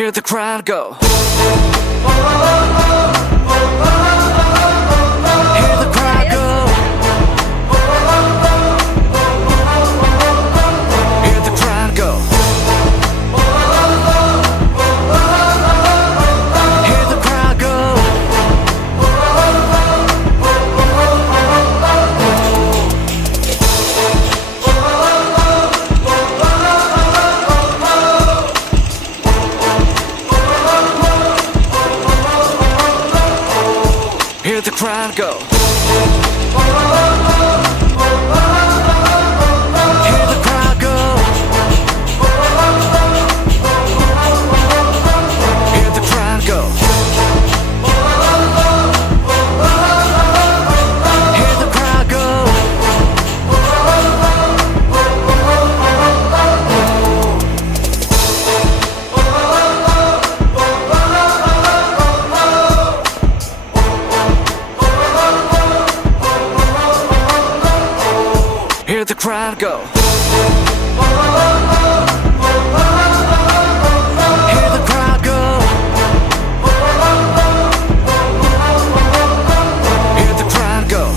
Hear the crowd go. Hear the crowd go. Hear the crowd go. Hear the crowd go. Hear the crowd go. Hear the crowd go. Hear the crowd go. Hear the crowd go. Hear the crowd go. Hear the crowd go. Hear the crowd go. Hear the crowd go.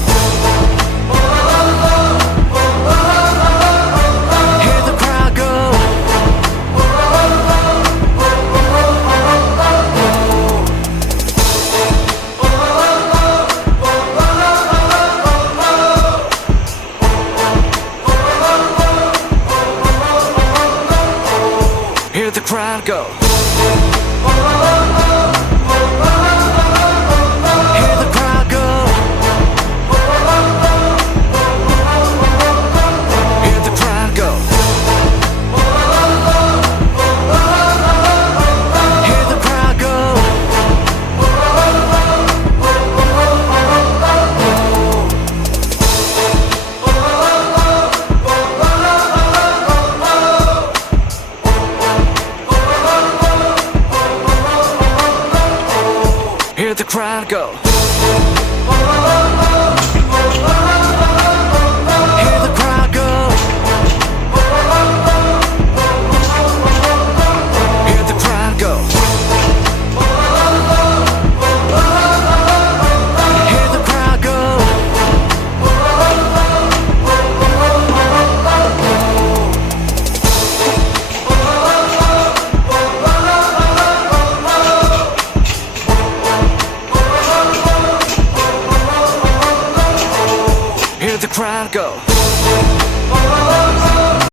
Hear the crowd go. Hear the crowd go. Hear the crowd go. Hear the crowd go. Hear the crowd go.